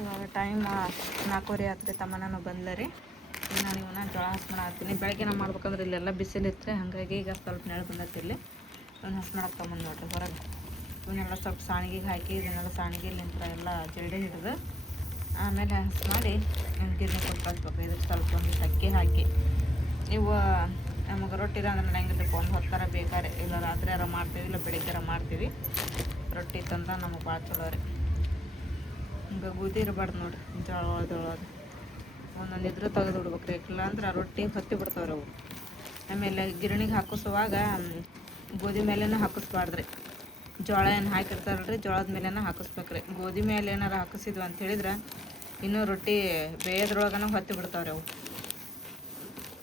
ಇವಾಗ ಟೈಮ್ 4:30 ಆತ್ರಿ. ತಮ್ಮನೂ ಬಂದ್ಲರಿ. ಈಗ ನಾನು ಇವನ್ನ ಜೋಳ ಹಸ್ ಮಾಡತ್ತೀನಿ. ಬೆಳಗ್ಗೆ ನಾವು ಮಾಡ್ಬೇಕಂದ್ರೆ ಇಲ್ಲೆಲ್ಲ ಬಿಸಿಲಿತ್ತು, ಹಾಗಾಗಿ ಈಗ ಸ್ವಲ್ಪ ನೆಳ ಬಂದೈತಿ. ಇಲ್ಲಿ ಇವನ್ನ ಹಸ್ ಮಾಡಕ್ಕೆ ತೊಗೊಂಬಂದು ನೋಡ್ರಿ ಹೊರಗೆ. ಇವನ್ನೆಲ್ಲ ಸ್ವಲ್ಪ ಸಾಣಿಗೆಗೆ ಹಾಕಿ ಇದನ್ನೆಲ್ಲ ಸಾಣಿಗೆಲಿಂತ ಎಲ್ಲ ಜಲ್ಡಿ ಹಿಡಿದು ಆಮೇಲೆ ಹಸ್ ಮಾಡಿ ಗಿರ್ನಿ ಕೊಟ್ಟು ಕಳಿಸ್ಬೇಕು. ಇದಕ್ಕೆ ಸ್ವಲ್ಪ ಒಂದು ಅಕ್ಕಿ ಹಾಕಿ. ಇವು ನಮಗೆ ರೊಟ್ಟಿಲ್ಲ ಅಂದ್ರೆ ನಡೆಯಂಗಿಲ್ಲ. ಒಂದು ಹೊತ್ತರ ಬೇಕಾರೆ, ಇಲ್ಲ ರಾತ್ರಿ ಯಾರ ಮಾಡ್ತೀವಿ, ಇಲ್ಲ ಬೆಳಿಗ್ಗೆ ಮಾಡ್ತೀವಿ. ರೊಟ್ಟಿ ತಂದ್ರೆ ನಮಗೆ ಭಾಳ ಚಲೋ ರೀ. ಹಿಂಗೆ ಗೋಧಿ ಇರಬಾರ್ದು ನೋಡಿರಿ, ಜೋಳದೊಳಗೆ ಒಂದೊಂದು ಇದ್ರೆ ತೆಗೆದು ಬಿಡ್ಬೇಕು ರೀ. ಇಲ್ಲ ಅಂದ್ರೆ ರೊಟ್ಟಿ ಹೊತ್ತಿ ಬಿಡ್ತಾವ್ರಿ ಅವು. ಆಮೇಲೆ ಗಿರಣಿಗೆ ಹಾಕಿಸುವಾಗ ಗೋಧಿ ಮೇಲೆನೂ ಹಾಕಿಸ್ಬಾರ್ದ್ರಿ. ಜೋಳ ಏನು ಹಾಕಿರ್ತಾರಲ್ರಿ, ಜೋಳದ ಮೇಲೆನ ಹಾಕಿಸ್ಬೇಕ್ರಿ. ಗೋಧಿ ಮೇಲೆ ಏನಾರ ಹಾಕಿಸಿದ್ವಿ ಅಂತ ಹೇಳಿದ್ರೆ ಇನ್ನೂ ರೊಟ್ಟಿ ಬೇಯೋದ್ರೊಳಗನ ಹೊತ್ತಿ ಬಿಡ್ತಾವ್ರಿ ಅವು.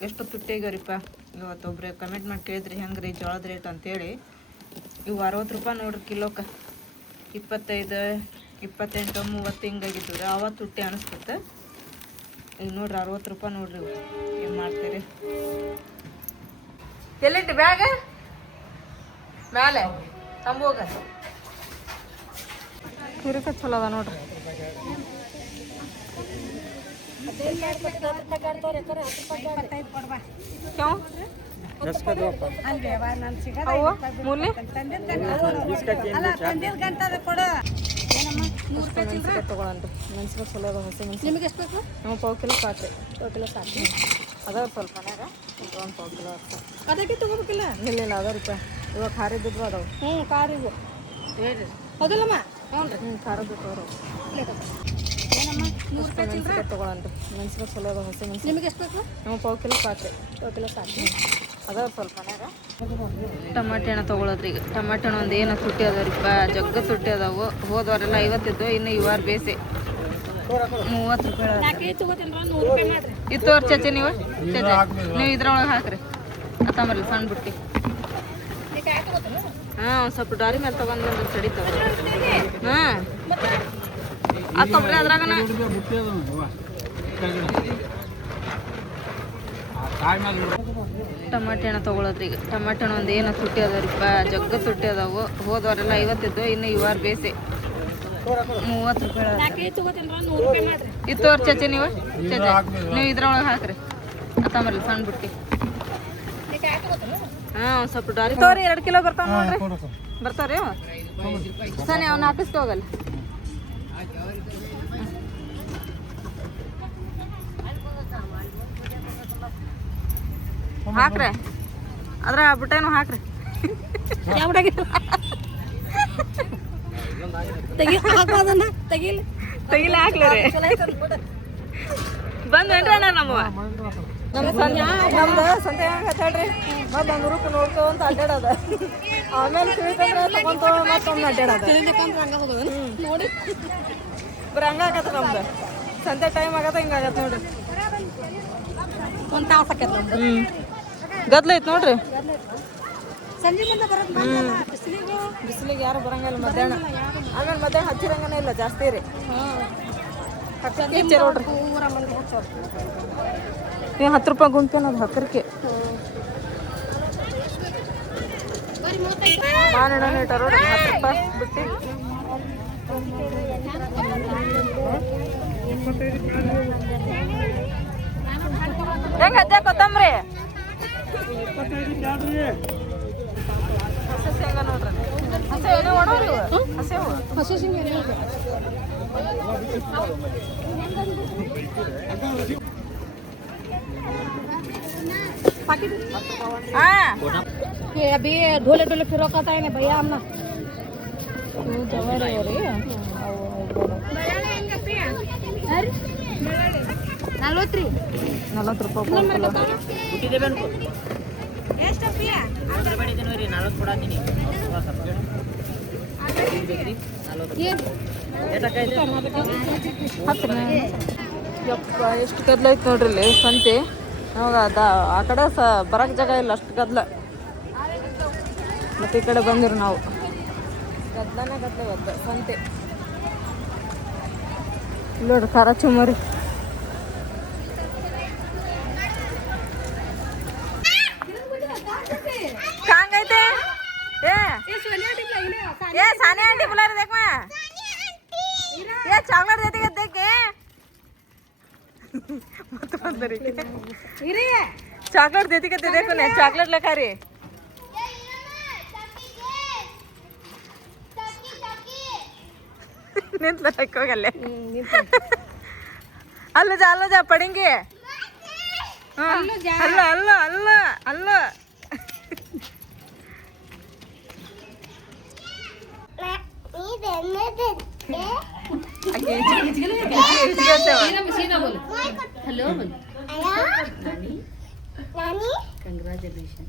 ಎಷ್ಟು ತುಟ್ಟಿಗ್ಯಾರಿಪ್ಪ. ಇವತ್ತು ಒಬ್ರು ಕಮೆಂಟ್ ಮಾಡಿ ಕೇಳಿದ್ರಿ ಹೆಂಗೆ ರೀ ಜೋಳದ ರೇಟ್ ಅಂತೇಳಿ. ಇವು 60 ರೂಪಾಯಿ ನೋಡ್ರಿ ಕಿಲೋಕ್ಕೆ. 25, 28, 30 ಹಿಂಗಾಗಿದ್ದು ರೀ. ಆವತ್ತು ತುಟ್ಟಿ ಅನಿಸ್ತೈತೆ. ಈಗ ನೋಡ್ರಿ 60 ರೂಪಾಯಿ ನೋಡ್ರಿ. ಇವು ಏನು ಮಾಡ್ತೀರಿ? ಎಲ್ಲಿಟ್ಟು ಬ್ಯಾಗ ಮ್ಯಾಲೆ ತಂಬೋಗ ಹಿರಿಕ ಚಲೋ ಅದ ನೋಡ್ರಿ. ತಗೊಳನ್ರಿ. ಮೆಣಸಿನ ಚಲೋ ಅದ. ಹಸಿ ಮೆಣಸಿನ ನಿಮಗೆ ಎಷ್ಟು ಬೇಕು? ನಮಗೆ 1 ಕಿಲೋ ಸಾಕ್ರಿ. 1 ಕಿಲೋ ಸಾಕು ಅದಾವ ಸ್ವಲ್ಪ ಮನ್ಯಾಗ. ಒಂದು 1 ಕಿಲೋ ಅದಕ್ಕೆ ತೊಗೋಬೇಕಿಲ್ಲ. ಇಲ್ಲ ಅದ ರೂಪಾಯಿ. ಇವಾಗ ಖಾರ ಇದ್ದಿದ್ರು ಅದಾವು. ಖಾರ ಇವು ಹೇಳ್ರಿ. ಹೌದಲ್ಲಮ್ಮ? ಹ್ಞೂ ರೀ. ಖಾರದ್ದು ತಗೋರಿ. ಮೆಣಸಿನ ತೊಗೊಳನ್ರಿ. ಮೆಣಸಿನ ಚಲೋ ಅದ. ಹಸಿ ಮೆಣಸಿನ ನಿಮಗೆ ಎಷ್ಟು ಬೇಕು? ನಮಗೆ 1 ಕಿಲೋ ಸಾಕ್ರಿ. 1 ಕಿಲೋ ಸಾಕು ಅದಾವ ಸ್ವಲ್ಪ ಮನ್ಯಾಗ. ಟಮಾಟೆ ಹಣ್ಣು ತೊಗೊಳೋದ್ರಿ. ಈಗ ಟಮಾಟೆ ಹಣ್ಣು ಒಂದು ಏನು ತುಟ್ಟಿ ಅದಾವ್ರಿಪ್ಪ, ಜಗ್ಗ ತುಟ್ಟಿ ಅದಾವು. ಹೋದವರೆಲ್ಲ 50 ಇದ್ದು, ಇನ್ನು ಇವಾರ ಬೇಸಿ 30 ರೂಪಾಯಿ. ಇತ್ತು ಅವ್ರ ಚಚೆ ನೀವು ಇದ್ರೊಳಗೆ ಹಾಕ್ರಿ. ಅತ್ತಂಬರ್ಲಿ ಸಣ್ಣ ಬುಟ್ಟಿ. ಹಾಂ ಒಂದು ಸ್ವಲ್ಪ ಡಾರಿ ಮೇಲೆ ತೊಗೊಂಡು ಬಂದ್ರೆ ಸಡಿತಾವ. ಹಾಂ ಅತ್ತೊಬ್ರಿ ಅದ್ರಾಗನ ಟಮಾಟೆ ಹಣ್ಣು ತೊಗೊಳೋದ್ರಿ. ಈಗ ಟಮಾಟೆ ಹಣ್ಣು ಒಂದು ಏನು ತುಟ್ಟಿ ಅದಾವ್ರಿಪ್ಪ, ಜಗ್ಗ ತುಟ್ಟಿ ಅದಾವು. ಹೋದವರೆಲ್ಲ 50 ಇದ್ದು, ಇನ್ನು ಇವಾರ ಬೇಸಿ 30 ರೂಪಾಯಿ. ಇತ್ತು ಅವ್ರ ಚಚೆ ನೀವು ಇದ್ರೊಳಗೆ ಹಾಕ್ರಿ. ಅತ್ತಂಬರ್ಲಿ ಸಣ್ಣ ಬುಟ್ಟಿ. ಹಾಂ ಒಂದು ಸ್ವಲ್ಪ ಡಾರಿ ತೋರಿ. 2 ಕಿಲೋ ಬರ್ತಾವ ನೋಡ್ರಿ. ಬರ್ತಾವ್ರಿ ಸನಿ ಅವ್ನ ಹಾಕಿಸ್ಕೊ ಹೋಗಲ್ಲ. ಹಾಕ್ರಿ ಅದ್ರ ಬುಟ್ಟೇನು ಹಾಕ್ರಿ. ತೆಗಿಲಿ ಹಾಕ್ಲಿ ರೀ. ಬಂದ್ವೇನ್ರಿ ಅಣ್ಣ ನಮ್ಮವ? ನಮ್ದು ಸಂತೆ ಹೆಂಗೆ ಹೇಳ್ರಿ. ಮತ್ತೆ 100 ರೂಪಾಯಿ ನೋಡ್ಕೊಂತ ಅಡ್ಡಾಡೋದು. ಆಮೇಲೆ ತಿಳಿತಂದ್ರೆ ತಗೊಂತ ಮತ್ತೊಮ್ಮೆ ಅಡ್ಡಾಡೋದು. ನೋಡಿ ಬರೀ ಹಂಗಾಗತ್ತೆ ನಮ್ದು. ಸಂತೆ ಟೈಮ್ ಆಗತ್ತೆ ಹಿಂಗಾಗತ್ತೆ ನೋಡ್ರಿ. ಒಂದು ತಾವು ಸಾಕೈತೆ ನಮ್ದು. ಗದ್ಲೈತೆ ನೋಡ್ರಿ. ಬಿಸಿಲಿಗೆ ಯಾರು ಬರಂಗಿಲ್ಲ ಮಧ್ಯಾಹ್ನ. ಆಮೇಲೆ ಮಧ್ಯಾಹ್ನ ಹಚ್ಚಿರಂಗನೇ ಇಲ್ಲ ಜಾಸ್ತಿ ರೀ. ನೋಡ್ರಿ 10 ರೂಪಾಯಿ ಗುಂಪೇನ ಅದು ಹಕ್ಕರಿಕೆ. ಮಾನೆಣ್ಣೆ ಇಟ್ಟಾರ ನೋಡ್ರಿ 10 ರೂಪಾಯಿ ಬಿಟ್ಟು. ಹೆಂಗ ಅಜ್ಜ ಕೊತ್ತಂಬ್ರಿ ಹಸಿ ಶೇಂಗಾ ನೋಡ್ರಿ. ಹಸಿ ಏನೇ ಒಣವ್ರಿ ಹಸಿ ಹಸಿ ಶೇಂಗಾ. अभी ढोले ढोले फिर रोकता है भैया हम जवारे हो रही है 40 ಯಪ್ಪ ಎಷ್ಟು ಗದ್ಲ ಐತೆ ನೋಡ್ರಿ ಇಲ್ಲಿ ಸಂತೆ. ಹೌದಾ ಆ ಕಡೆ ಬರಕ್ಕೆ ಜಾಗ ಇಲ್ಲ, ಅಷ್ಟು ಗದ್ಲ. ಮತ್ತು ಈ ಕಡೆ ಬಂದಿರು ನಾವು. ಗದ್ಲನೇ ಗದ್ಲ ಸಂತೆ. ನೋಡ್ರಿ ಖಾರ ಚುಮ್ಮರಿ. ಕಾಂಗೈತೆ ಏ ಸಾನೆ ಆಂಟಿ ಬುಲಾರ ದೇख ಚಾಕ್ಲೇಟ್ ಜೊತೆಗೆ ತೆಗೆ ಮತ್ತೆ ಬಂದರಿ ಚಾಕ್ಲೇಟ್ ಜೊತೆಗೆ ತೆಗೆನೆ ಚಾಕ್ಲೇಟ್ ಲೆಕ್ಕಾರಿ ನಿಂತ್ಲ ಹೋಗಲ್ಲೇ ಅಲ್ಲ ಜಾ ಪಡಿಂಗಿ ಅಲ್ಲ ಅಲ್ಲ ಅಲ್ಲ ಅಲ್ಲ हेलो नानी कंग्रेचुलेशन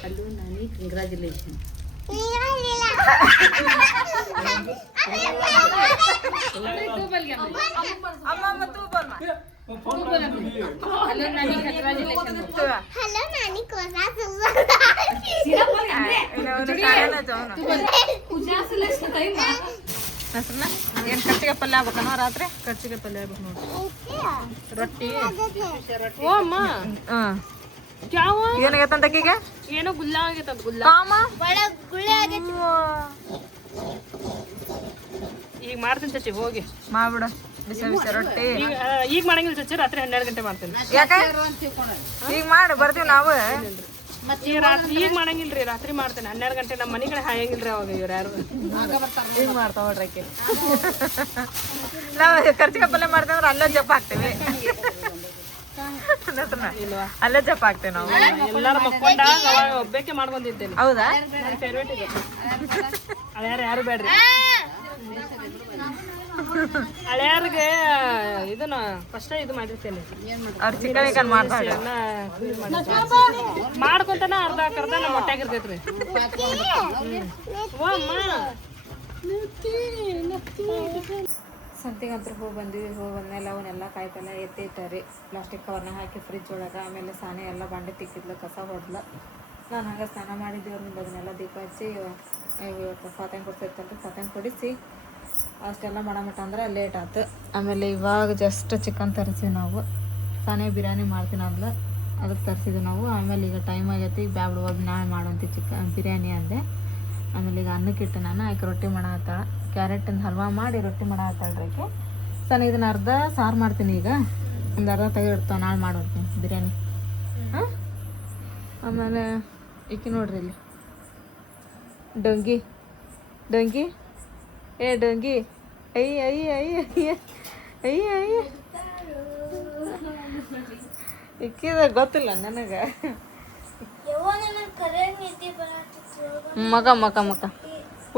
हेलो नानी कंग्रेचुलेशन अम्मा तू बोल हेलो नानी कंग्रेचुलेशन हेलो नानी कोसा ಏನ್ ಕರ್ಚಿಗೆ ಪಲ್ಯ ಆಗ್ಬೇಕನೋ ರಾತ್ರಿ ಕರ್ಚಿಗೆ ಪಲ್ಯ ಆಗ್ಬೇಕು ನೋಡಿ ರೊಟ್ಟಿ ओ अम्मा क्या हुआ ಏನಾಗೈತಂತ ಅಕ್ಕಿಗೆ ಏನೋ ಗುಲ್ಲಾ ಆಗೈತಂತ ಗುಲ್ಲಾ ಕಾಮ बड़ा गुले आगे ಈಗ ಮಾಡ್ತೀನಿ ಚಚ್ಚಿ ಹೋಗಿ ಮಾಡ್ಬಿಡು ಬಿಸಿ ಬಿಸಿ ರೊಟ್ಟಿ ಈಗ ಮಾಡಂಗಿಲ್ಲ ಚಚ್ಚಿ ರಾತ್ರಿ 12 ಗಂಟೆ ಮಾಡ್ತೀನಿ ಯಾಕೆ ಈಗ ಮಾಡಿ ಬರ್ತೀವಿ ನಾವು ಈಗ ರಾತ್ರಿ ಈಗ ಮಾಡಂಗಿಲ್ರಿ ರಾತ್ರಿ ಮಾಡ್ತೇನೆ 12 ಗಂಟೆ ನಮ್ಮ ಮನೆ ಕಡೆ ಹಾಯಂಗಿಲ್ರಿ ಅವಾಗ ಇವ್ರು ಯಾರು ಈಗ ಮಾಡ್ತಾವ ನೋಡ್ರಿ ಆಕಿ ನಾವು ಕರ್ಚಿಗೆ ಪಲ್ಯ ಮಾಡ್ತೇವೆ ಅಂದ್ರೆ ಅಲ್ಲೇ ಜಪ್ಪ ಹಾಕ್ತೇವೆ ಅಲ್ಲೇ ಜಪ್ಪ ಹಾಕ್ತೇವೆ ನಾವು ಎಲ್ಲಾರು ಮಕ್ಕೊಂಡಾಗ ಅವಾಗ ಒಬ್ಬಕ್ಕೆ ಮಾಡ್ಕೊಂಡಿದ್ದೇನೆ ಹೌದಾ ನನ್ನ ಫೇವ್ರೇಟ್ ಇದೆ ಯಾರು ಬೇಡ್ರಿ ಹಳೆಯಾರಿಗೆ ಇದನ್ನ ಫಸ್ಟ್ ಇದು ಮಾಡಿರ್ತೇನೆ ಅವ್ರ ಚಿಕನ್ ಮಾಡ್ತಾರೆ ಎಲ್ಲ ಮಾಡ್ಕೊಂತಾನ ಅರ್ಧ ನಮ್ಮ ಹೊಟ್ಯಾಗಿರ್ತೈತ್ರಿ ಸಂತಿಗಂತ್ರ ಹೋಗಿ ಬಂದ್ಮೇಲೆ ಅವನ್ನೆಲ್ಲ ಕಾಯಿ ಪಲ್ಯ ಎತ್ತಿಟ್ಟಾರಿ ಪ್ಲಾಸ್ಟಿಕ್ ಕವರ್ನ ಹಾಕಿ ಫ್ರಿಜ್ ಒಳಗೆ ಆಮೇಲೆ ಸಾನೆ ಎಲ್ಲ ಬಾಂಡೆ ತಿಕ್ಕಿದ್ಲು ಕಸ ಹೊಡೆದ್ಲು ನಾನು ಹಂಗೆ ಸ್ನಾನ ಮಾಡಿದ್ದೆ ಅವ್ರಿಂದ ಅದನ್ನೆಲ್ಲ ದೀಪ ಹಚ್ಚಿ ಇವತ್ತು ಪಾತ್ರೆ ಕೊಡ್ತಿರ್ತಲ್ರಿ ಪಾತ್ರೆ ಕೊಡಿಸಿ ಅಷ್ಟೆಲ್ಲ ಮಾಡಮಟ್ಟ ಅಂದ್ರೆ ಲೇಟ್ ಆಯ್ತು ಆಮೇಲೆ ಇವಾಗ ಜಸ್ಟ್ ಚಿಕನ್ ತರಿಸಿವಿ ನಾವು ಸಾನೆ ಬಿರಿಯಾನಿ ಮಾಡ್ತೀನಿ ಅಂದ್ಲು ಅದಕ್ಕೆ ತರಿಸಿದ್ವಿ ನಾವು ಆಮೇಲೆ ಈಗ ಟೈಮ್ ಆಗೈತಿ ಈಗ ಬ್ಯಾಡ್ ಹೋಗಿ ನಾಳೆ ಮಾಡೋಂತಿ ಚಿಕನ್ ಬಿರಿಯಾನಿ ಅಂದೆ ಆಮೇಲೆ ಈಗ ಅನ್ನಕ್ಕೆ ಇಟ್ಟು ನಾನು ಆಕೆ ರೊಟ್ಟಿ ಮಾಡತ್ತಾಳ ಕ್ಯಾರೆಟಿಂದ ಹಲ್ವಾ ಮಾಡಿ ರೊಟ್ಟಿ ಮಾಡತ್ತಾಳ್ರಿ ಆಕೆ ನಾನು ಇದನ್ನ ಅರ್ಧ ಸಾರು ಮಾಡ್ತೀನಿ ಈಗ ಒಂದು ಅರ್ಧ ತೆಗೆದಿಡ್ತಾವೆ ನಾಳೆ ಮಾಡೋಡ್ತೀನಿ ಬಿರಿಯಾನಿ ಹಾಂ ಆಮೇಲೆ ಈಕಿ ನೋಡ್ರಿ ಇಲ್ಲಿ ಡೊಂಗಿ ಏ ಡೊಂಗಿ ಅಯ್ಯ ಅಯ್ಯ ಅಯ್ಯ ಅಯ್ಯ ಅಯ್ಯ ಅಯ್ಯ ಇಕ್ಕಿದ ಗೊತ್ತಿಲ್ಲ ನನಗೆ ಮಕ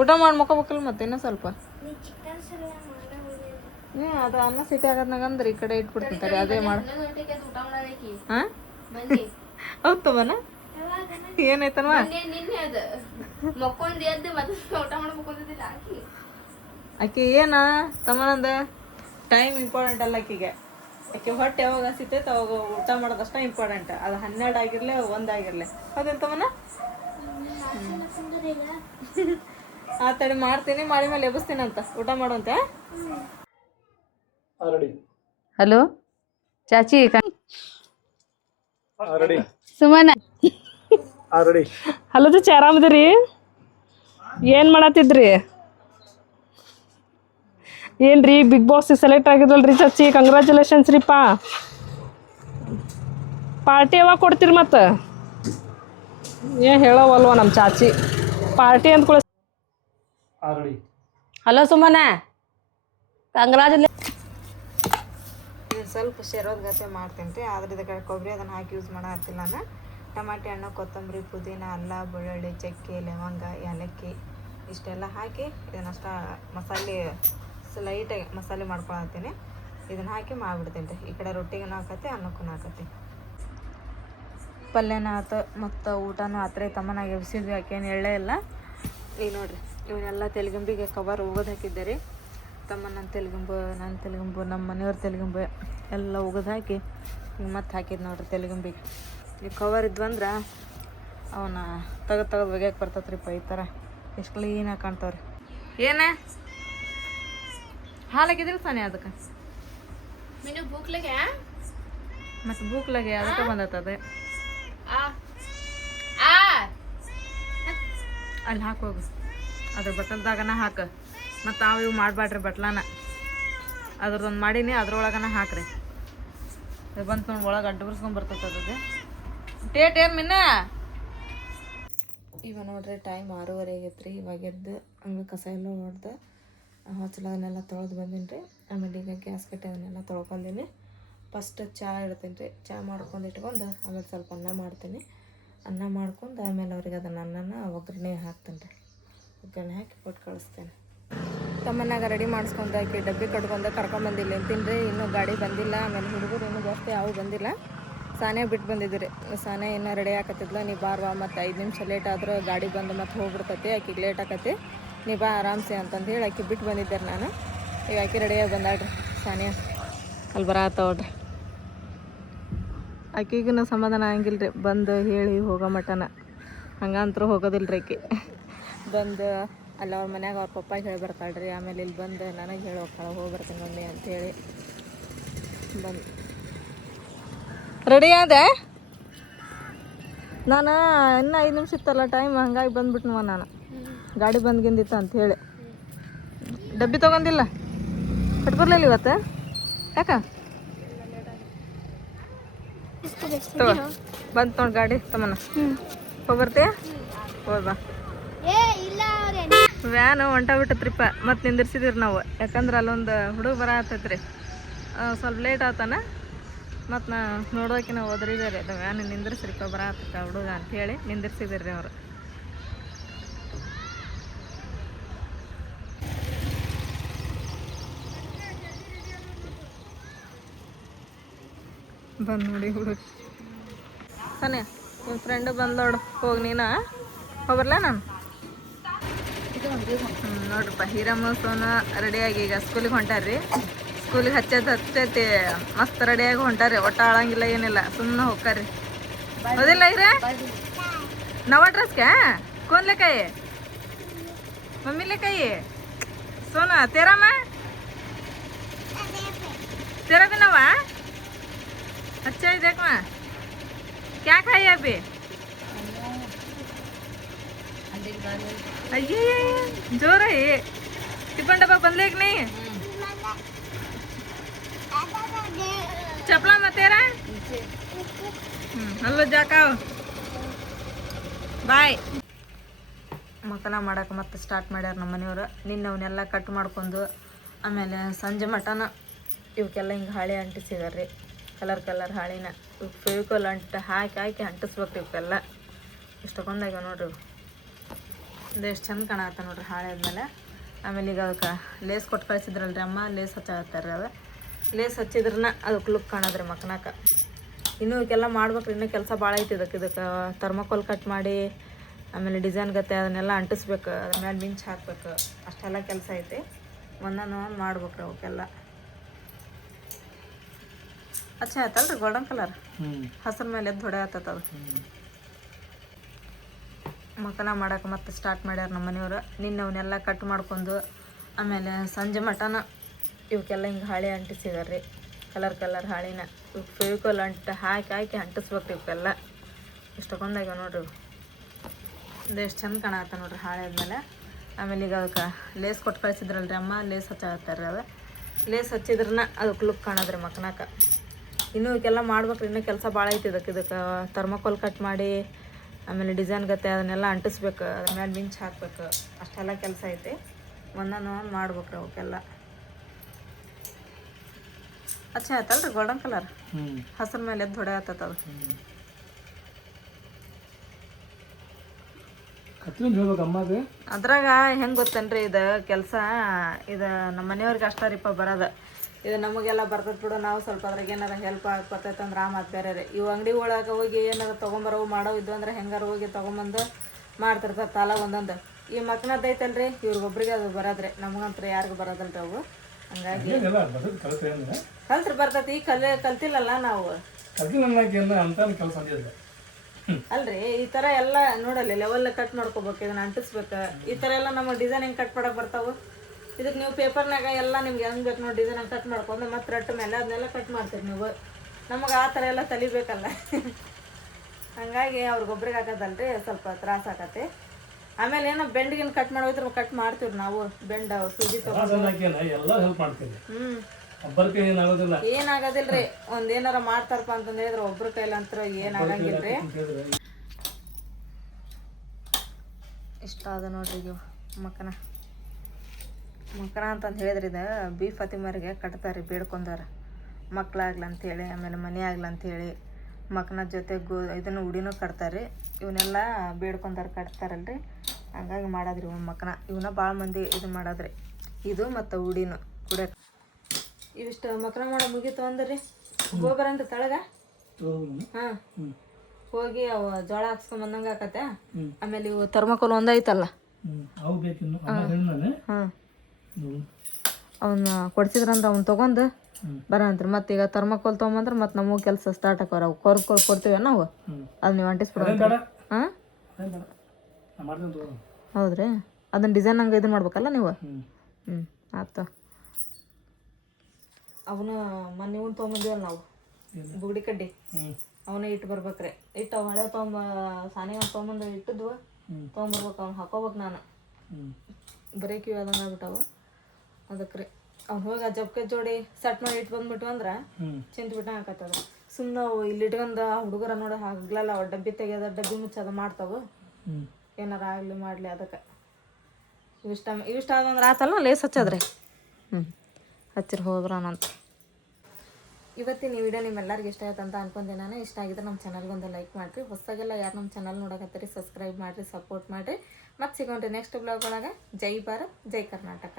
ಊಟ ಮಾಡಿ ಮಕ್ಕೋಬೇಕಲ್ಲ ಮತ್ತೆ ಇನ್ನೂ ಸ್ವಲ್ಪ ಅದು ಅನ್ನ ಸಿಟಿ ಆಗದ್ನಾಗಂದ್ರೆ ಈ ಕಡೆ ಇಟ್ಬಿಡ್ತಾರೆ ಅದೇ ಮಾಡಿ ಹಾಂ ಹೌದು ತಗೋಣ ಏನಾಯ್ತನ್ವಾ ಆಕೆ ಏನ ತಮ್ಮನಂದ ಟೈಮ್ ಇಂಪಾರ್ಟೆಂಟ್ ಅಲ್ಲ ಆಕಿಗೆ ಆಕೆ ಹೊಟ್ಟೆ ಯಾವಾಗ ಹಸಿತೈತೆ ಅವಾಗ ಊಟ ಮಾಡೋದಷ್ಟ ಇಂಪಾರ್ಟೆಂಟ್ ಅದು 12 ಆಗಿರಲಿ 1 ಆಗಿರಲಿ ಹೌದೇನು ತಮ್ಮನ ಆ ತಡಿ ಮಾಡ್ತೀನಿ ಮಾಡಿ ಮೇಲೆ ಎಬ್ಬಿಸ್ತೀನಿ ಅಂತ ಊಟ ಮಾಡುವಂತೆ ಹಲೋ ಚಾಚಿ ಸುಮನ ಹಲೋ ಚಿ ಆರಾಮದಿರಿ ಏನು ಮಾಡತ್ತಿದ್ರಿ ಏನ್ರಿ ಬಿಗ್ ಬಾಸ್ ಸೆಲೆಕ್ಟ್ ಆಗಿದ್ರಲ್ರಿ ಚಚ್ಚಿ ಕಂಗ್ರ್ಯಾಚುಲೇಷನ್ಸ್ ರೀ ಪಾರ್ಟಿ ಯಾವಾಗ ಕೊಡ್ತೀರಿ ಮತ್ತೆ ಏನು ಹೇಳೋವಲ್ವ ನಮ್ಮ ಚಾಚಿ ಪಾರ್ಟಿ ಅಂದ್ಕೊಳ್ಳಿ ಹಲೋ ಸುಮನ ಕಂಗ್ರಾಚುಲೇಷನ್ ಸ್ವಲ್ಪ ಶೇರೋದ್ ಗತೆ ಮಾಡ್ತೀನಿ ಆದ್ರೆ ಇದಕ್ಕೆ ಕೊಬ್ಬರಿ ಅದನ್ನು ಹಾಕಿ ಯೂಸ್ ಮಾಡತ್ತಿಲ್ಲ ನಾನು ಟಮಾಟೆ ಹಣ್ಣು ಕೊತ್ತಂಬರಿ ಪುದೀನ ಅಲ್ಲ ಬೆಳ್ಳುಳ್ಳಿ ಚಕ್ಕೆ ಲವಂಗ ಏಲಕ್ಕಿ ಇಷ್ಟೆಲ್ಲ ಹಾಕಿ ಇದನ್ನಷ್ಟ ಮಸಾಲೆ ಲೈಟಾಗಿ ಮಸಾಲೆ ಮಾಡ್ಕೊಳತ್ತೀನಿ ಇದನ್ನು ಹಾಕಿ ಮಾಡಿಬಿಡ್ತೀನಿ ಈ ಕಡೆ ರೊಟ್ಟಿಗೂ ಹಾಕತ್ತೆ ಅನ್ನಕ್ಕೂ ಹಾಕತ್ತೆ ಪಲ್ಯನ ಆತು ಮತ್ತು ಊಟನೂ ಆತ್ರಿ ತಮ್ಮನಾಗಿ ಎಬ್ಸಿದ್ವಿ ಯಾಕೇನು ಎಳ್ಳೇ ಇಲ್ಲ ಈಗ ನೋಡ್ರಿ ಇವನ್ನೆಲ್ಲ ತೆಲುಗುಂಬಿಗೆ ಕವರ್ ಒಗದು ಹಾಕಿದ್ದೆ ರೀ ತಮ್ಮ ನನ್ನ ತೆಲುಗುಂಬು ನಮ್ಮ ಮನೆಯವ್ರ ತೆಲುಗುಂಬು ಎಲ್ಲ ಒಗದು ಹಾಕಿ ಈಗ ಮತ್ತೆ ಹಾಕಿದ್ದು ನೋಡ್ರಿ ತೆಲುಗುಂಬಿಗೆ ಈಗ ಕವರ್ ಇದ್ವಂದ್ರೆ ಅವನ್ನ ತೆಗೆದು ಒಗ್ಯಾಕೆ ಬರ್ತತ್ರಿಪ್ಪ ಈ ಥರ ಎಷ್ಟು ಕ್ಲೀನಾಗಿ ಕಾಣ್ತಾವ್ರಿ ಏನೇ ಹಾಲು ಹಾಕಿದ್ರಿ ತಾನೇ ಅದಕ್ಕೆ मैंने भूख लगे ಮತ್ತು ಬೂಕ್ಲಾಗೆ ಅದಕ್ಕೆ ಬಂದತ್ತದೆ ಅಲ್ಲಿ ಹಾಕೋಗು ಅದ್ರ ಬಟ್ಟಲ್ದಾಗನ ಹಾಕ ಮತ್ತು ಅವು ಇವು ಮಾಡಬೇಡ್ರಿ ಬಟ್ಲಾನ ಅದ್ರದ್ದೊಂದು ಮಾಡೀನಿ ಅದ್ರೊಳಗನ ಹಾಕ್ರಿ ಅದು ಬಂತು ನೋಡಿ ಒಳಗೆ ಅಡ್ಡ ಬರ್ಸ್ಕೊಂಡ್ ಬರ್ತದೆ ಅದೇ ಟೇಟ್ ಏನು ಮಿನ್ನ ಇವಾಗ ನೋಡ್ರಿ ಟೈಮ್ 6:30 ಆಗೈತ್ರಿ. ಇವಾಗ ಎದ್ದು ಹಂಗೆ ಕಸ ಎಲ್ಲ ಹೊಡೆದು ಹೊಚ್ಚಲ ಅದನ್ನೆಲ್ಲ ತೊಳೆದು ಬಂದೀನಿ ರೀ. ಆಮೇಲೆ ಈಗ ಗ್ಯಾಸ್ ಕಟ್ಟೆ ಅದನ್ನೆಲ್ಲ ತೊಳ್ಕೊಂಡೀನಿ. ಫಸ್ಟ್ ಚಹಾ ಇಡ್ತೀನಿ ರೀ. ಚಹಾ ಮಾಡ್ಕೊಂಡು ಇಟ್ಕೊಂಡು ಆಮೇಲೆ ಸ್ವಲ್ಪ ಅನ್ನ ಮಾಡ್ತೀನಿ. ಅನ್ನ ಮಾಡ್ಕೊಂಡು ಆಮೇಲೆ ಅವ್ರಿಗೆ ಅದನ್ನು ಅನ್ನನ ಒಗ್ಗರಣೆ ಹಾಕ್ತೀನಿ ರೀ. ಒಗ್ಗರಣೆ ಹಾಕಿ ಕೊಟ್ಟು ಕಳಿಸ್ತೇನೆ. ತಮ್ಮನ್ನಾಗ ರೆಡಿ ಮಾಡಿಸ್ಕೊಂಡು ಆಕಿ ಡಬ್ಬಿ ಕಟ್ಕೊಂಡು ಕರ್ಕೊಂಬಂದಿಲ್ಲ ಅಂತೀನಿ ರೀ. ಇನ್ನೂ ಗಾಡಿ ಬಂದಿಲ್ಲ. ಆಮೇಲೆ ಹುಡುಗರು ಇನ್ನೂ ಜಾಸ್ತಿ ಯಾವ ಬಂದಿಲ್ಲ. ಸಾನೇ ಬಿಟ್ಟು ಬಂದಿದ್ರಿ. ಸಾನೇ ಇನ್ನೂ ರೆಡಿ ಆಕತ್ತಿದ್ಲ. ನೀ ಬಾರ್ವಾ ಮತ್ತು 5 ನಿಮಿಷ ಲೇಟ್ ಆದ್ರೆ ಗಾಡಿ ಬಂದು ಮತ್ತೆ ಹೋಗ್ಬಿಡ್ತೈತಿ. ಆಕಿಗೆ ಲೇಟ್ ಆಕತಿ, ನೀ ಬಾ ಆರಾಮ್ಸೆ ಅಂತಂದು ಹೇಳಿ ಆಕಿ ಬಿಟ್ಟು ಬಂದಿದ್ದೆ ನಾನು. ಈಗ ಆಕಿ ರೆಡಿಯಾಗಿ ಬಂದಾಳ್ರಿ ಸಾನೇ. ಅಲ್ಲಿ ಬರತ್ತವಳ್ರಿ. ಆಕಿಗೂ ಸಮಾಧಾನ ಆಗಂಗಿಲ್ಲ ರೀ ಬಂದು ಹೇಳಿ ಹೋಗೋ ಮಟನ. ಹಂಗಂತರೂ ಹೋಗೋದಿಲ್ಲ ರೀ ಆಕಿ. ಬಂದು ಅಲ್ಲಿ ಅವ್ರ ಮನ್ಯಾಗ ಅವ್ರ ಪಪ್ಪಾಗೆ ಹೇಳಿ ಬರ್ತಾಳ್ರಿ. ಆಮೇಲೆ ಇಲ್ಲಿ ಬಂದು ನನಗೆ ಹೇಳಿ ಹೋಗ್ತಾಳೆ ಹೋಗಿ ಬರ್ತೀನಿ ಮಮ್ಮಿ ಅಂಥೇಳಿ ಬಂದು ರೆಡಿ ಆದೆ. ನಾನು ಇನ್ನೂ 5 ನಿಮಿಷ ಇತ್ತಲ್ಲ ಟೈಮ್, ಹಂಗಾಗಿ ಬಂದ್ಬಿಟ್ನವ ನಾನು. ಗಾಡಿ ಬಂದ್ಗಿಂದಿತ್ತು ಅಂಥೇಳಿ. ಡಬ್ಬಿ ತೊಗೊಂಡಿಲ್ಲ ಕಟ್ಬರ್ಲಿಲ್ಲ ಇವತ್ತು ಯಾಕ ತಗೋ ಬಂತು ನೋಡಿ ಗಾಡಿ ತಮ್ಮನ. ಹೋಗ್ಬರ್ತೀಯ ಹೋಗಿ ಬಾ. ವ್ಯಾನ್ ಹೊಂಟಾಗ್ಬಿಟ್ಟತ್ರಿಪ್ಪ. ಮತ್ತೆ ನಿಂದಿರ್ಸಿದಿರಿ ನಾವು, ಯಾಕಂದ್ರೆ ಅಲ್ಲೊಂದು ಹುಡುಗ ಬರತ್ತೈತ್ರಿ. ಸ್ವಲ್ಪ ಲೇಟ್ ಆತಾನ. ಮತ್ತು ನಾ ನೋಡೋಕೆ ನಾವು ಓದ್ರಿದ್ದಾರೆ ಅದು ವ್ಯಾನ್ ನಿಂದಿರ್ಸ್ರಿಪ್ಪ ಬರತ್ತ ಹುಡುಗ ಅಂಥೇಳಿ ನಿಂದಿರ್ಸಿದಿರಿ ಅವರು. ಬಂದು ನೋಡಿ ಹುಡುಗ ತಾನೇ ನಿಮ್ಮ ಫ್ರೆಂಡು ಬಂದೋಡು. ಹೋಗಿ ನೀನು ಹೋಗ್ಬರ್ಲ ನಾನು. ನೋಡ್ರಪ್ಪ ಹೀರಮ್ಮ ಸೋನು ರೆಡಿಯಾಗಿ ಈಗ ಸ್ಕೂಲಿಗೆ ಹೊಂಟಾರ್ರಿ. ಸ್ಕೂಲಿಗೆ ಹಚ್ಚೈತಿ ಮಸ್ತ್ ರೆಡಿಯಾಗಿ ಹೊಂಟಾರಿ. ಒಟ್ಟ ಆಳಂಗಿಲ್ಲ ಏನಿಲ್ಲ, ಸುಮ್ಮನೆ ಹೋಗ್ತಾರ್ರಿ. ಹೌದಿಲ್ಲ ಇರ ನವ ಡ್ರೆಸ್ಗೆ ಕೋನ್ ಲೆಕ್ಕಾಯಿ मम्मी लेके आइए सोना तेरा माँ तेरा भी नवा अच्छा है देख माँ क्या खाई अभी अये जोर है ये टिफिन डब्बा बंद कि नहीं चपला मत तेरा हेलो जाका बाय ಮಕನ ಮಾಡಕ್ಕೆ ಮತ್ತೆ ಸ್ಟಾರ್ಟ್ ಮಾಡ್ಯಾರ ನಮ್ಮ ಮನೆಯವರು. ನಿನ್ನೆ ಅವನ್ನೆಲ್ಲ ಕಟ್ ಮಾಡ್ಕೊಂಡು ಆಮೇಲೆ ಸಂಜೆ ಮಟನ ಇವಕ್ಕೆಲ್ಲ ಹಿಂಗೆ ಹಾಳೆ ಅಂಟಿಸಿದಾರೆ ರೀ. ಕಲರ್ ಹಾಳಿನ ಇವ್ ಫೆವಿಕೋಲ್ ಹಾಕಿ ಅಂಟಿಸ್ಬೇಕು. ಇವಕ್ಕೆಲ್ಲ ಇಷ್ಟೊಂದಾಗ್ಯಾವ ನೋಡ್ರಿ. ಇದು ಎಷ್ಟು ಚಂದ ಕಾಣತ್ತ ನೋಡ್ರಿ ಹಾಳೆ ಆದ್ಮೇಲೆ. ಆಮೇಲೆ ಈಗ ಅದಕ್ಕೆ ಲೇಸ್ ಕೊಟ್ಟು ಕಳಿಸಿದ್ರಲ್ರಿ ಅಮ್ಮ, ಲೇಸ್ ಹಚ್ಚಾಕತ್ತಾರೆ. ಅದು ಲೇಸ್ ಹಚ್ಚಿದ್ರನ್ನ ಅದಕ್ಕೆ ಲುಕ್ ಕಾಣದ್ರಿ ಮಕನಾಕ. ಇನ್ನೂ ಇವಕ್ಕೆಲ್ಲ ಮಾಡ್ಬೇಕ್ರಿ. ಇನ್ನೂ ಕೆಲಸ ಭಾಳ ಐತಿ. ಇದಕ್ಕೆ ಥರ್ಮಕೋಲ್ ಕಟ್ ಮಾಡಿ ಆಮೇಲೆ ಡಿಸೈನ್ ಗತ್ತೆ ಅದನ್ನೆಲ್ಲ ಅಂಟಿಸ್ಬೇಕು. ಅದ್ರ ಮೇಲೆ ಮಿಂಚ್ ಹಾಕ್ಬೇಕು. ಅಷ್ಟೆಲ್ಲ ಕೆಲಸ ಐತಿ. ಒಂದೊಂದು ಮಾಡ್ಬೇಕ್ರಿ ಅವಕ್ಕೆಲ್ಲ. ಅಚ್ಚ ಆಯ್ತಲ್ರಿ ಗೋಲ್ಡನ್ ಕಲರ್ ಹಸ್ರ ಮೇಲೆ ಎದ್ದು ಹೊಡೆ ಆತದ. ಮಕನ ಮಾಡಕ್ಕೆ ಮತ್ತೆ ಸ್ಟಾರ್ಟ್ ಮಾಡ್ಯಾರ ನಮ್ಮ ಮನೆಯವರು. ನಿನ್ನೆ ಅವನ್ನೆಲ್ಲ ಕಟ್ ಮಾಡ್ಕೊಂಡು ಆಮೇಲೆ ಸಂಜೆ ಮಟನ ಇವಕ್ಕೆಲ್ಲ ಹಿಂಗೆ ಹಾಳೆ ಅಂಟಿಸಿದಾರೆ ರೀ. ಕಲರ್ ಹಾಳಿನ ಇವ್ ಫೆವಿಕೋಲ್ ಹಾಕಿ ಅಂಟಿಸ್ಬೇಕು. ಇವಕ್ಕೆಲ್ಲ ಇಷ್ಟೊಂದಾಗ್ಯಾವ ನೋಡ್ರಿ. ಇದು ಎಷ್ಟು ಚಂದ ಕಾಣತ್ತ ನೋಡ್ರಿ ಹಾಳೆ ಆದ್ಮೇಲೆ. ಆಮೇಲೆ ಈಗ ಅದಕ್ಕೆ ಲೇಸ್ ಕೊಟ್ಟು ಕಳಿಸಿದ್ರಲ್ರಿ ಅಮ್ಮ, ಲೇಸ್ ಹಚ್ಚಾಕತ್ತಾರೆ. ಅದು ಲೇಸ್ ಹಚ್ಚಿದ್ರನ್ನ ಅದಕ್ಕೆ ಲುಕ್ ಕಾಣದ್ರಿ ಮಕನಾಕ. ಇನ್ನೂ ಇವಕ್ಕೆಲ್ಲ ಮಾಡ್ಬೇಕ್ರಿ. ಇನ್ನೂ ಕೆಲಸ ಭಾಳ ಐತಿ. ಇದಕ್ಕೆ ಥರ್ಮಕೋಲ್ ಕಟ್ ಮಾಡಿ ಆಮೇಲೆ ಡಿಸೈನ್ ಗತ್ತೆ ಅದನ್ನೆಲ್ಲ ಅಂಟಿಸ್ಬೇಕು. ಅದ್ರ ಮೇಲೆ ಮಿಂಚ್ ಹಾಕ್ಬೇಕು. ಅಷ್ಟೆಲ್ಲ ಕೆಲಸ ಐತಿ. ಒಂದೊಂದು ಮಾಡ್ಬೇಕ್ರಿ ಅವಕ್ಕೆಲ್ಲ. ಅಚ್ಚ ಆಯ್ತಲ್ರಿ ಗೋಲ್ಡನ್ ಕಲರ್ ಹಸ್ರ ಮೇಲೆ ಎದ್ದು ಹೊಡೆ ಆತದ. ಅದ್ರಾಗ ಹೆಂಗೆ ಗೊತ್ತೇನ್ರಿ, ಇದು ಕೆಲಸ ಇದು ನಮ್ಮ ಮನೆಯವ್ರಿಗೆ ಅಷ್ಟಾರಿಪ್ಪ ಬರೋದು. ಇದು ನಮಗೆಲ್ಲ ಬರ್ತೈತೆ ಬಿಡು. ನಾವು ಸ್ವಲ್ಪ ಅದ್ರಾಗ ಏನಾರ ಹೆಲ್ಪ್ ಆಗ್ಬರ್ತೈತೆ ಅಂದ್ರೆ ಮತ್ತು ಬೇರೆ ರೀ. ಇವು ಅಂಗಡಿ ಒಳಗೆ ಹೋಗಿ ಏನಾರ ತೊಗೊಂಬರೋ ಮಾಡೋ ಇದ್ದು ಅಂದ್ರೆ ಹೆಂಗಾರು ಹೋಗಿ ತೊಗೊಂಬಂದು ಮಾಡ್ತಿರ್ತಾರೆ ತಾಲ ಒಂದೊಂದು. ಈ ಮಕ್ಕನದ್ದು ಐತಲ್ರಿ ಇವ್ರಿಗೊಬ್ರಿಗೆ ಅದು ಬರೋದ್ರಿ. ನಮಗಂತ್ರ ಯಾರಿಗೂ ಬರೋದಲ್ರಿ ಅವು. ಹಂಗಾಗಿ ಕಲ್ತ್ರಿ ಬರ್ತೈತಿ. ಈಗ ಕಲ್ತಿಲ್ಲಲ್ಲ ನಾವು. ಅಲ್ರಿ ಈ ಥರ ಎಲ್ಲ ನೋಡಲ್ಲ ಲೆವೆಲ್ ಕಟ್ ಮಾಡ್ಕೋಬೇಕು. ಇದನ್ನ ಅಂಟಿಸ್ಬೇಕು. ಈ ಥರ ಎಲ್ಲ ನಮ್ಮ ಡಿಸೈನ್ ಹೆಂಗೆ ಕಟ್ ಮಾಡಕ್ಕೆ ಬರ್ತಾವೆ. ಇದಕ್ಕೆ ನೀವು ಪೇಪರ್ನಾಗ ಎಲ್ಲ ನಿಮ್ಗೆ ಹೆಂಗೆ ಬೇಕು ನೋಡಿ ಡಿಸೈನ್ ಕಟ್ ಮಾಡ್ಕೊಂಡು ಮತ್ತೆ ರಟ್ಟು ಮೇಲೆ ಅದನ್ನೆಲ್ಲ ಕಟ್ ಮಾಡ್ತೀರಿ ನೀವು. ನಮಗೆ ಆ ಥರ ಎಲ್ಲ ತಲಿಬೇಕಲ್ಲ ಹಂಗಾಗಿ ಅವ್ರಿಗೊಬ್ರಿಗೆ ಹಾಕೋದಲ್ರಿ ಸ್ವಲ್ಪ ತ್ರಾಸ ಆಕತಿ. ಆಮೇಲೆ ಏನೋ ಬೆಂಡಿಗಿನ ಕಟ್ ಮಾಡೋದ್ರ ಕಟ್ ಮಾಡ್ತೀವಿ ನಾವು, ಬೆಂಡ ಸೂಜಿ ಎಲ್ಲ ಹೆಲ್ಪ್ ಮಾಡ್ತೀವಿ. ಒಬ್ಬರ ಏನಾಗೋದಿಲ್ರಿ. ಒಂದೇನಾರ ಮಾಡ್ತಾರಪ್ಪ ಅಂತಂದ್ ಹೇಳಿದ್ರೆ ಒಬ್ರ ಕೈಲಂತ್ರ ಏನಾಗಂಗಿಲ್ರಿ. ಇಷ್ಟ ಅದ ನೋಡ್ರಿ ಇದು ಮಕ್ಕನ ಅಂತಂದು ಹೇಳಿದ್ರಿ. ಇದು ಬೀಫ್ ಫತಿಮರಿಗೆ ಕಟ್ತಾರೆ ಬೇಡ್ಕೊಂಡಾರ, ಮಕ್ಳಾಗ್ಲ ಅಂಥೇಳಿ, ಆಮೇಲೆ ಮನೆ ಆಗ್ಲ ಅಂಥೇಳಿ. ಮಕ್ಕನ ಜೊತೆ ಇದನ್ನು ಉಡಿನೂ ಕಟ್ತಾರೆ. ಇವನ್ನೆಲ್ಲ ಬೇಡ್ಕೊಂಡಾರ ಕಟ್ತಾರಲ್ರಿ, ಹಂಗಾಗಿ ಮಾಡೋದ್ರಿ ಇವ್ ಮಕ್ಕನ. ಇವನ್ನ ಭಾಳ ಮಂದಿ ಇದನ್ನ ಮಾಡೋದ್ರಿ, ಇದು ಮತ್ತು ಉಡಿನೂ ಕುಡಿಯೋಕೆ. ಇವಿಷ್ಟು ಮಕ್ಕನ ಮಾಡೋ ಮುಗೀತು ಅಂದ್ರಿ ಗೋಬರನ್ರಿ ತಳಗ. ಹಾಂ, ಹೋಗಿ ಅವು ಜೋಳ ಹಾಕ್ಸ್ಕೊಂಬಂದಂಗೆ ಆಕತ್ತೆ. ಆಮೇಲೆ ಇವು ಥರ್ಮಕೋಲ್ ಒಂದೈತಲ್ಲ, ಹಾಂ, ಅವನ್ನ ಕೊಡ್ಸಿದ್ರಂದ್ರೆ ಅವ್ನು ತೊಗೊಂಡು ಬರಂತ್ರಿ. ಮತ್ತು ಈಗ ಥರ್ಮಕೋಲ್ ತೊಗೊಂಬಂದ್ರೆ ಮತ್ತು ನಮಗೆ ಕೆಲಸ ಸ್ಟಾರ್ಟ್ ಆಕವ್ರ. ಅವು ಕೊಡ್ತೀವಿ ನಾವು, ಅದು ನೀವು ಅಂಟಿಸ್ಬಿಡೋದು. ಹಾಂ, ಹೌದ್ರಿ. ಅದನ್ನ ಡಿಸೈನ್ ಹಂಗೆ ಇದನ್ನ ಮಾಡ್ಬೇಕಲ್ಲ ನೀವು. ಆಯ್ತು. ಅವನು ಮೊನ್ನೆ ಇವ್ನು ತೊಗೊಂಬಂದಿವಲ್ಲ ನಾವು, ಬುಗುಡಿ ಕಡ್ಡಿ, ಅವನ್ನ ಇಟ್ಟು ಬರ್ಬೇಕ್ರಿ. ಇಟ್ಟು ಅವು ಹಳೆ ಸಾನಿ ಒಂದು ತೊಗೊಂಬಂದು ಇಟ್ಟಿದ್ವು, ತೊಗೊಂಬರ್ಬೇಕು. ಅವ್ನು ಹಾಕೋಬೇಕು. ನಾನು ಬರೀ ಕಿವಿ ಅದಂಗೆ ಆಗ್ಬಿಟ್ಟವು ಅದಕ್ಕೆ ರೀ. ಅವ್ನು ಹೋಗಿ ಆ ಜಪ್ಕೆ ಜೋಡಿ ಸೆಟ್ ಮಾಡಿ ಇಟ್ಟು ಬಂದ್ಬಿಟ್ಟು ಅಂದ್ರೆ ಚಿಂತ ಬಿಟ್ಟು ಹಾಕತ್ತದ. ಸುಮ್ಮನೆ ಅವು ಇಲ್ಲಿ ಇಟ್ಕೊಂಡು ಆ ಹುಡುಗರ ನೋಡಿ ಆಗ್ಲಲ್ಲ, ಅವು ಡಬ್ಬಿ ತೆಗೆಯೋದು, ಡಬ್ಬಿ ಮುಚ್ಚೋದು ಮಾಡ್ತಾವೆ. ಏನಾರ ಆಗಲಿ ಮಾಡಲಿ ಅದಕ್ಕೆ. ಇವಿಷ್ಟ ಆದಂದ್ರೆ ಆತಲ್ಲ, ಲೇಸ್ ಹಚ್ಚೋದ್ರಿ. ಹಚ್ಚಿರಿ ಹೋಗ್ಬರೋಣಂತ. ಇವತ್ತಿನ ಈ ವಿಡಿಯೋ ನಿಮ್ಮೆಲ್ಲರಿಗೂ ಇಷ್ಟ ಆಯ್ತು ಅಂತ ಅನ್ಕೊಂಡೆ ನಾನು. ಇಷ್ಟ ಆಗಿದ್ರೆ ನಮ್ಮ ಚಾನಲ್ಗೊಂದು ಲೈಕ್ ಮಾಡಿರಿ. ಹೊಸದಾಗೆಲ್ಲ ಯಾರು ನಮ್ಮ ಚಾನಲ್ ನೋಡಕತ್ತೀರಿ ಸಬ್ಸ್ಕ್ರೈಬ್ ಮಾಡಿರಿ, ಸಪೋರ್ಟ್ ಮಾಡಿರಿ. ಮತ್ತೆ ಸಿಗೋಣ್ರಿ ನೆಕ್ಸ್ಟ್ ಬ್ಲಾಗ್ ಒಳಗೆ. ಜೈ ಭಾರತ್, ಜೈ ಕರ್ನಾಟಕ.